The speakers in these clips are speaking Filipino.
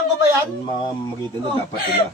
Sinasabihan ko ba yan? Magitan na dapat sila.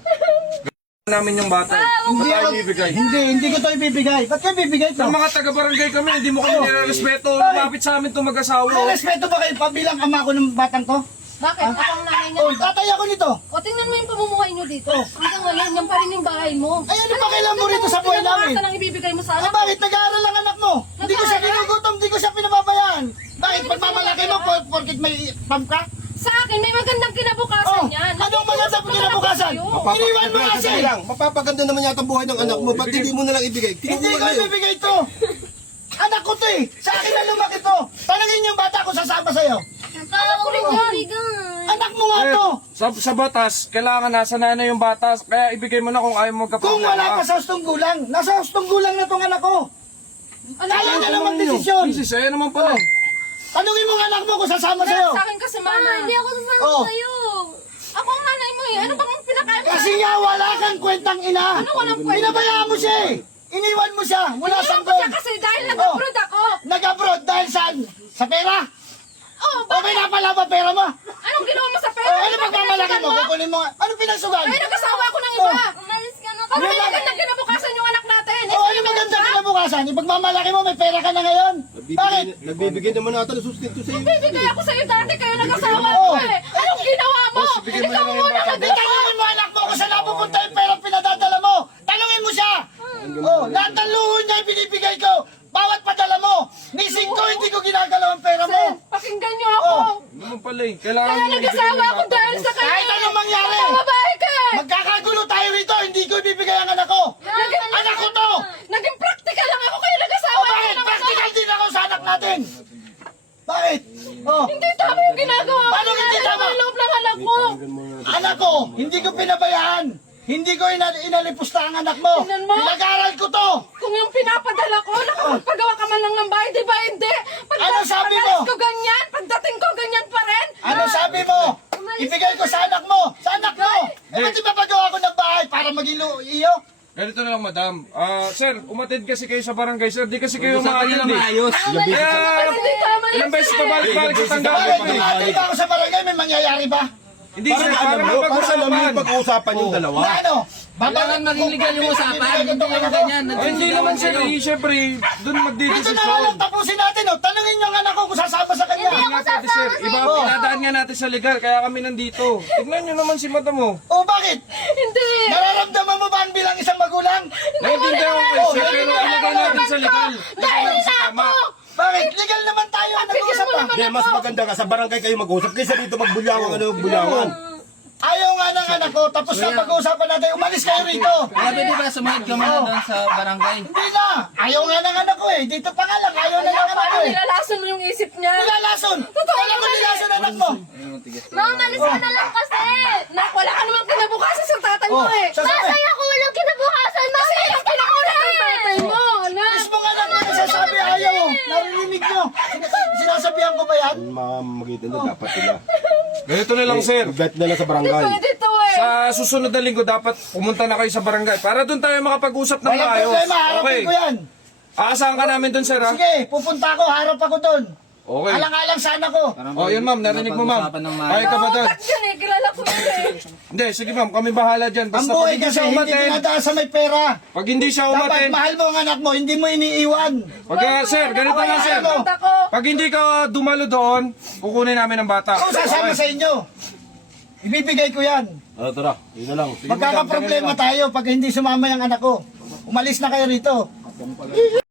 Namin yung bata. Hindi ako ibibigay. Hindi ko to ibibigay. Ba't ka ibibigay to? Sa mga taga-barangay kami, hindi mo kami nire-respeto. Lumapit sa amin itong mag-asawa. May respeto ba kayo pabilang ama ko ng batang to? Bakit? Akong nanay niya. Oh, tatay ako nito. O, tingnan mo yung pamumuhay niyo dito. Hanggang ngayon, yan pa rin yung bahay mo. Ay, ano pa kailan mo rito sa buhay namin? Ano ang ibibigay mo sa Ah, anak? bakit? Nag-aaral lang anak mo. Hindi ko siya ginugutom, hindi ko siya pinababayaan. Bakit? Pagmamalaki mo, porkit may pump ka? Sa akin, may magandang kinabukasan Oh, yan. anong magandang kinabukasan? Iniwan mo kasi. Mapapaganda naman yata ang buhay ng anak mo. Ba't hindi mo na lang ibigay? Hindi ko ibibigay to. Anak ko to eh. Sa akin na lumaki to. Tanungin yung bata ko sasama sa'yo. Ako rin yan. Anak mo nga to. Sa batas, kailangan nasa nanay yung bata. Kaya ibigay mo na kung ayaw mo Kung wala pa sa hustong gulang, nasa hustong gulang na tong anak ko. Kaya na lang magdesisyon. Kasi sa'yo naman pala. Tanungin mo ang anak mo kung sasama sa'yo. Sa akin kasi, mama. Hindi ako sasama Oh. sa'yo. Ako ang nanay mo eh. Ano bang pinakain mo? Kasi nga wala kang kwentang ina. Ano walang kwenta? Pinabayaan mo siya eh. Iniwan mo siya. Mula Iniwan sa ko siya kasi dahil nag-abroad ako. Nag-abroad dahil saan? Sa pera? Oh, O pinapala ba pera mo? anong ginawa mo sa O pera? ano pagmamalaki mo? Kukunin mo nga. Ano pinagsugan? Ay, nag-asawa ako ng iba. Umalis ka na Ano Yun may lang. magandang kinabukasan yung anak natin? O ano maganda kinabukasan? Ipagmamalaki mo, may pera ka na ngayon. Bakit? Nagbibigay naman natin ng sustento sa iyo. Bibigay ako sa'yo dati kayo nag-asawa Oo. ko eh. Anong ginawa mo? bigyan mo Ikaw na lang yung muna bata. nag-asawa. Tanungin mo anak mo kung saan napupunta yung pera pinadadala mo. Tanungin mo siya. Oh, lahat ng luho niya binibigay ko. Bawat padala mo. Nising ko, hindi ko ginagalaw ang pera mo. Pakinggan niyo ako. Ano naman pala eh. Kailangan Kaya mo ibigay nag-asawa yung ako bata. dahil sa kanya. Kahit anong mangyari. Babae ka eh. Magkakagulo tayo rito, hindi ko ibibigay ang anak ko. Anak ko to. Naging practical lang ako kaya O nag-asawa bakit? ako. Practical din ako sa anak natin. Bakit? Oh. Hindi tama yung ginagawa ko. Paano hindi tama? Sa loob ng anak ko. Anak ko, hindi ko pinabayaan. Hindi ko inalipusta ang anak mo. Tingnan mo. Pinag-aral ko to. Kung yung pinapadala ko, nakapagpagawa ka man lang ng bahay, di ba hindi? Ano sabi mo? Pag-alis ko ganyan, pagdating ko ganyan pa rin. Ano sabi mo? Ibigay ko sa anak mo. Sa anak mo. Eh, ba't di ba pagawa ko ng bahay para maging iyo? Ganito na lang, madam. Sir, umatid kasi kayo sa barangay, sir. Di kasi kayo maayos. maayos. Kaya, Hindi tama ilang beses pa balik-balik sa Bakit tanggapan eh. dumating ba ako sa barangay? May mangyayari ba? Hindi, sir. Para Para alam mo mapag-usapan. yung pag-uusapan yung dalawa. Na ano? Kailangan maging legal yung usapan, hindi lang ganyan. Hindi naman, sir. Siyempre, doon Dito na magdidesisyon. nga lang tapusin natin. Oh. Tanungin yung anak ko kung sasama sa kanya. Hindi nga pwede, sir. Iba, pinadaan nga natin sa legal, kaya kami nandito. Tignan nyo naman si madam mo. Oh, bakit? Hindi. Nararamdaman mo ba ang bilang isang magulang? Naiintindihan ko kayo, sir, pero ilagay natin sa legal. Dahil Ilagay na sa tama. ako. Bakit? Legal naman tayo ang nag-uusap pa. Hindi, mas maganda ka sa barangay kayo mag-usap kaysa dito magbulyawan bulyawan. Ayaw nga ng anak ko, tapos na pag-uusapan natin, umalis kayo rito. Sabi di ba sumunod ka muna doon sa barangay? Hindi na. Ayaw nga ng anak ko eh. Dito pa nga lang, ayaw na ng anak ko Parang eh. nilalason mo yung isip niya. Nilalason. Kala ko nilason anak mo. Mama, malis ka na lang kasi. Nak, wala ka namang kinabukasan sa tatay mo eh. Masaya ko walang kinabukasan, mama. Kasi yung kinakulang ng tatay mo, anak. Mismo nga lang kung sasabi ayaw. Narinig nyo. Sinasabihan ko ba yan? Magitan na dapat sila. Ganito na lang, sir. Bet na lang sa barangay. Pwede to eh. Sa susunod na linggo, dapat pumunta na kayo sa barangay para doon tayo makapag-usap ng Walang maayos. problema, harapin Okay. ko yan. Aasahan ka namin doon, sir, ha? Sige, pupunta ako, harap ako doon. Okay. Alang-alang sa anak ko. Oh, yun, ma'am. Narinig mo, ma'am. Kaya ka ba doon? Ba't yun eh? Kilala ko yun eh. Hindi, sige, ma'am. Kami bahala dyan. Ang Basta pag buhay hindi kasi siya hindi umaten, dinadaan sa may pera. pag hindi siya Dapat umaten, mahal mo ang anak mo, hindi mo iniiwan. sir, ganito lang, sir. Punta ko. Pag hindi ka dumalo doon, kukunin namin ang bata. Ako sasama sa inyo. Ibibigay ko yan. Tara, yun na lang. Sige, Magkakaproblema tayo pag hindi sumama yung anak ko. Umalis na kayo rito.